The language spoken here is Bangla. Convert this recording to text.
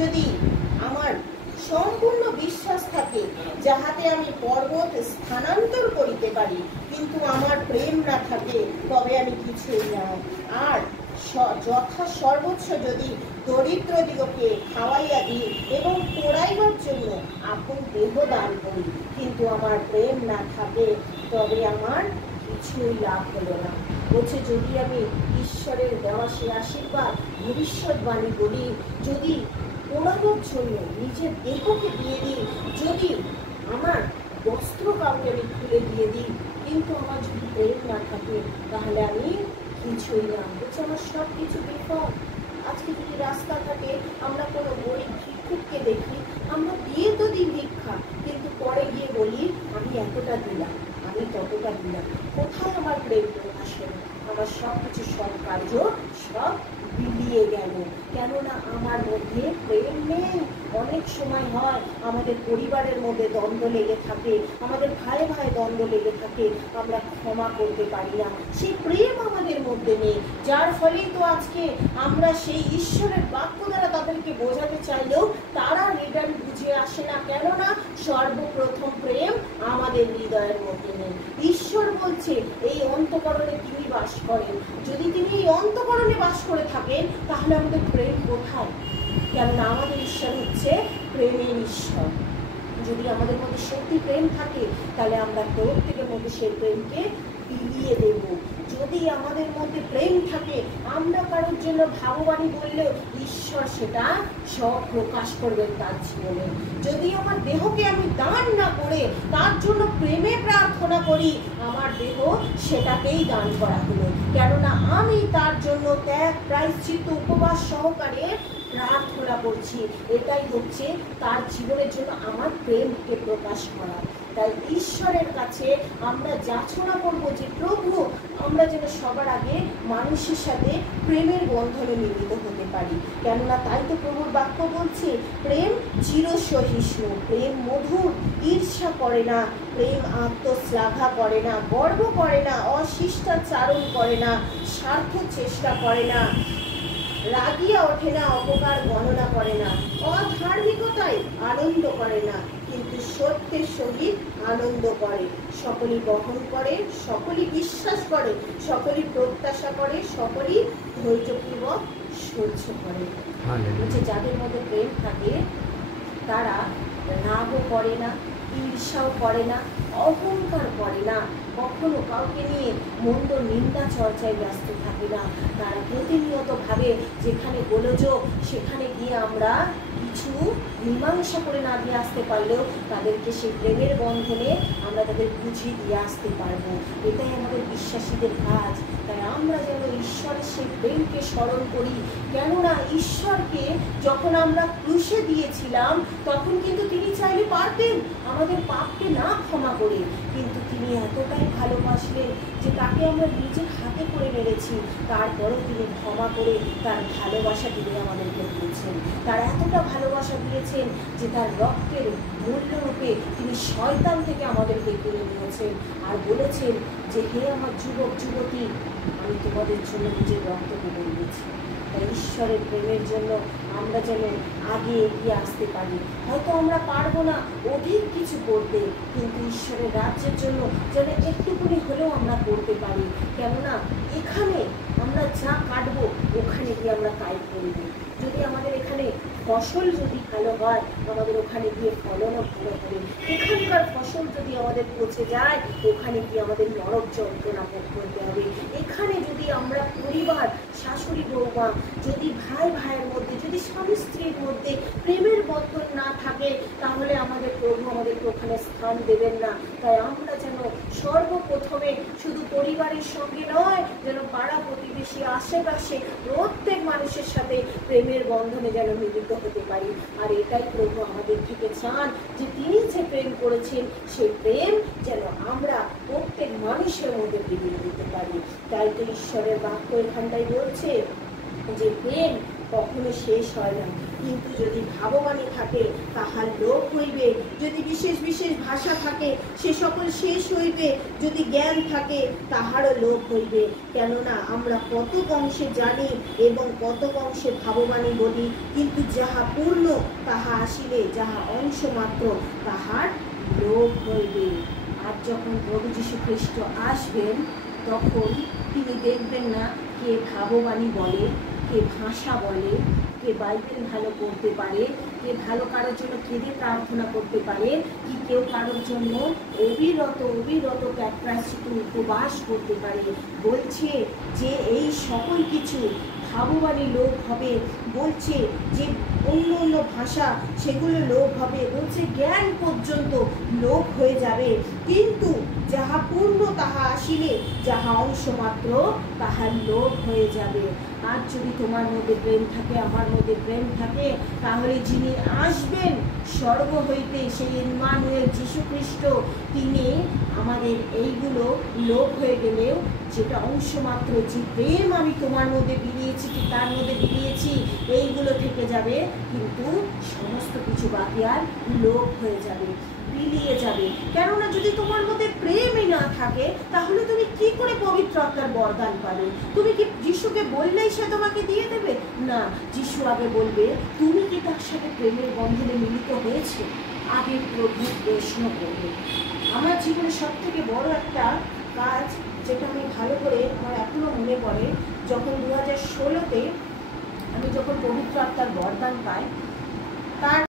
যদি আমার সম্পূর্ণ বিশ্বাস থাকে যাহাতে আমি পর্বত স্থানান্তর করিতে পারি, কিন্তু আমার প্রেম না থাকে তবে আমি কিছুই নয়। আর যথা সর্বোচ্চ যদি দরিদ্রদিগকে খাওয়াইয়া দিই এবং পোড়াইবার জন্য আপন দেহ দান করি, কিন্তু আমার প্রেম না থাকে তবে আমার কিছুই লাভ হলো না। বলছে যদি আমি ঈশ্বরের দেওয়া সে আশীর্বাদ ভবিষ্যৎবাণী বলি, যদি পোড়ানোর জন্য নিজের দেহকে দিয়ে দিই, যদি আমার বস্ত্র কাউকে আমি খুলে দিয়ে দিই, কিন্তু আমার যদি প্রেম না থাকে তাহলে আমি কিছুই না। বলছে আমার সব কিছু বিফল। আজকে যদি রাস্তাঘাটে আমরা কোনো গরিব ভিক্ষুককে দেখি, আমরা দিয়ে তো দিই ভিক্ষা, কিন্তু পরে গিয়ে বলি আমি এতটা দিলাম, আমি ততটা দিলাম। কোথায় আমার প্রেম প্রকাশ হলো? আমার সব কিছু সব কার্য সব বিলিয়ে গেল, কেননা আমার মধ্যে প্রেম নেই। অনেক সময় হয় আমাদের পরিবারের মধ্যে দ্বন্দ্ব লেগে থাকে, আমাদের ভাই ভাই দ্বন্দ্ব লেগে থাকে, আমরা ক্ষমা করতে পারি না, সেই প্রেম আমাদের মধ্যে নেই। যার ফলেই তো আজকে আমরা সেই ঈশ্বরের বাক্য দ্বারা তাদেরকে বোঝাতে চাইলেও তারা রিটার্ন বুঝে আসে না, কেননা সর্বপ্রথম প্রেম আমাদের হৃদয়ের মধ্যে নেই। ঈশ্বর বলছে এই অন্তঃকরণে তিনি বাস করেন। যদি তিনি এই অন্তঃকরণে বাস করে থাকেন তাহলে আমাদের প্রেম কোথায়? কেননা আমাদের ঈশ্বর হচ্ছে প্রেমের ঈশ্বর। যদি আমাদের মধ্যে সত্যি প্রেম থাকে তাহলে আমরা প্রত্যেকের মধ্যে সেই প্রেমকে বিলিয়ে দেব। যদি আমাদের মধ্যে প্রেম থাকে, আমরা কারোর জন্য ভাববাণী বললেও ঈশ্বর সেটা সব প্রকাশ করবেন তার জীবনে। যদি আমার দেহকে আমি দান না করে তার জন্য প্রেমে প্রার্থনা করি, আমার দেহ সেটাকেই দান করা হলো, কেননা আমি তার জন্য ত্যাগ প্রায়শ্চিত্ত উপবাস সহকারে প্রার্থনা করছি। এটাই হচ্ছে তার জীবনের জন্য আমার প্রেমকে প্রকাশ করা। তাই ঈশ্বরের কাছে আমরা যাচনা করবো যে প্রভু আমরা যেন সবার আগে মানুষের সাথে প্রেমের বন্ধনে মিলিত হতে পারি, কেননা তাই তো প্রভুর বাক্য বলছে প্রেম চিরসহিষ্ণু, প্রেম মধুর, ঈর্ষা করে না, প্রেম আত্মশ্লাঘা করে না, গর্ব করে না, অশিষ্টাচারণ করে না, স্বার্থ চেষ্টা করে না, রাগিয়া ওঠে না, অপকার গণনা করে না, অধার্মিকতায় আনন্দ করে না, কিন্তু সত্যের সহিত আনন্দ করে, সকলেই বহন করে, সকলেই বিশ্বাস করে, সকলেই প্রত্যাশা করে, সকলেই ধৈর্যপূর্বক সহ্য করে। বলছে যাদের মধ্যে প্রেম থাকে তারা রাগও করে না, ঈর্ষাও করে না, অহংকার করে না, কখনো কাউকে নিয়ে মন্দ নিন্দা চর্চায় ব্যস্ত থাকে না। তারা প্রতিনিয়ত ভাবে যেখানে গোলযোগ সেখানে গিয়ে আমরা কিছু মীমাংসা করে না দিয়ে আসতে পারলেও তাদেরকে সেই প্রেমের বন্ধনে আমরা তাদের বুঝিয়ে দিয়ে আসতে পারবো। এটাই আমাদের বিশ্বাসীদের কাজ। তাই আমরা যেন ঈশ্বরের সেই প্রেমকে স্মরণ করি, কেননা ঈশ্বরকে যখন আমরা ক্রুশে দিয়েছিলাম তখন কিন্তু তিনি চাইলে পারতেন আমাদের পাপকে না ক্ষমা করে, কিন্তু তিনি এতটাই ভালোবাসলেন যে তাকে আমরা নিজের হাতে করে মেরেছি, তারপরেও তিনি ক্ষমা করে তার ভালোবাসা তিনি আমাদেরকে দিয়েছেন। তার এতটা ভালোবাসা দিয়েছেন যে তার রক্তের মূল্যরূপে তিনি শয়তান থেকে আমাদেরকে কিনে নিয়েছেন আর বলেছেন যে হে আমার যুবক যুবতী, আমি তোমাদের জন্য নিজের রক্তকে দিয়েছি। তাই ঈশ্বরের প্রেমের জন্য আমরা যেন আগে এগিয়ে আসতে পারি। হয়তো আমরা পারবো না অধিক কিছু করতে, কিন্তু ঈশ্বরের রাজ্যের জন্য যেন একটুকুনি হলেও আমরা করতে পারি, কেননা এখানে আমরা যা কাটবো ওখানে গিয়ে আমরা তাই করবো। যদি আমাদের এখানে ফসল যদি ভালো হয় আমাদের ওখানে গিয়ে ফলনও ভালো হবে। এখানকার ফসল যদি আমাদের পচে যায় ওখানে গিয়ে আমাদের নরক যন্ত্রণা ভোগ করতে হবে। এখানে যদি আমরা পরিবার শাশুড়ি বৌমা, যদি ভাই ভাইয়ের মধ্যে, যদি স্বামী স্ত্রীর মধ্যে প্রেমের বন্ধন না থাকে তাহলে আমাদের প্রভু আমাদেরকে ওখানে স্থান দেবেন না। তাই আমরা যেন সর্বপ্রথমে শুধু পরিবারের সঙ্গে নয়, যেন পাড়া প্রতিবেশী আশেপাশে প্রত্যেক মানুষের সাথে প্রেমের বন্ধনে যেন মিলিত হতে পারি। আর এটাই প্রভু আমাদের থেকে চান যে তিনি যে প্রেম করেছেন সেই প্রেম যেন আমরা প্রত্যেক মানুষের মধ্যে বিলিয়ে দিতে পারি। তাই তো ঈশ্বরের বাক্য এখানটাই বলছে যে প্রেম কখনো শেষ হয় না। কিন্তু যদি ভাববাণী থাকে তাহার লোপ হইবে, যদি বিশেষ বিশেষ ভাষা থাকে সে সকল শেষ হইবে, যদি জ্ঞান থাকে তাহারও লোপ হইবে। কেননা আমরা কতক অংশে জানি এবং কতক অংশে ভাববাণী বলি, কিন্তু যাহা পূর্ণ তাহা আসিলে যাহা অংশ মাত্র তাহার লোপ হইবে। আর যখন প্রভু যীশু খ্রিস্ট আসবেন তখন তিনি দেখবেন না কে ভাববাণী বলে, কে ভাষা বলে, কে বাইবেল ভালো পড়তে পারে, কে ভালো কারোর জন্য কেঁদে প্রার্থনা করতে পারে, কি কেউ কারোর জন্য অবিরত অবিরত প্রায়শ্চিত্ত উপবাস করতে পারে। বলছে যে এই সকল কিছু ভাববাণী লোপ হবে, বলছে যে অন্য অন্য ভাষা সেগুলো লোপ হবে, বলছে জ্ঞান পর্যন্ত লোপ হয়ে যাবে, কিন্তু যাহা পূর্ণ তাহা আসিলে যাহা অংশ মাত্র তাহার লোপ হয়ে যাবে। আর যদি তোমার মধ্যে প্রেম থাকে, আমার মধ্যে প্রেম থাকে, তাহলে যিনি আসবেন স্বর্গ হইতে সেই ইম্মানুয়েল যীশু খ্রিস্ট, তিনি আমাদের এইগুলো লোপ হয়ে গেলেও যেটা অংশ মাত্র, যে প্রেম আমি তোমার মধ্যে বিলিয়েছি কি তার মধ্যে বিলিয়েছি, এইগুলো থেকে যাবে, কিন্তু সমস্ত কিছু বাকি আর লোপ হয়ে যাবে, বিলিয়ে যাবে। কেননা যদি তোমার মধ্যে প্রেমই না থাকে তাহলে তুমি কি করে পবিত্র আত্মার বরদান পাবে? তুমি কি যিশুকে বললেই সে তোমাকে দিয়ে দেবে? না, যিশু আগে বলবে তুমি কি তার সাথে প্রেমের বন্ধনে মিলিত হয়েছে, আগে প্রভু প্রশ্ন করবে। আমার জীবনে সব থেকে বড় একটা কাজ যেটা আমি ভালো করে আমার এখনো মনে পড়ে, যখন 2016-তে আমি যখন পবিত্র আত্মার বরদান পাই, তার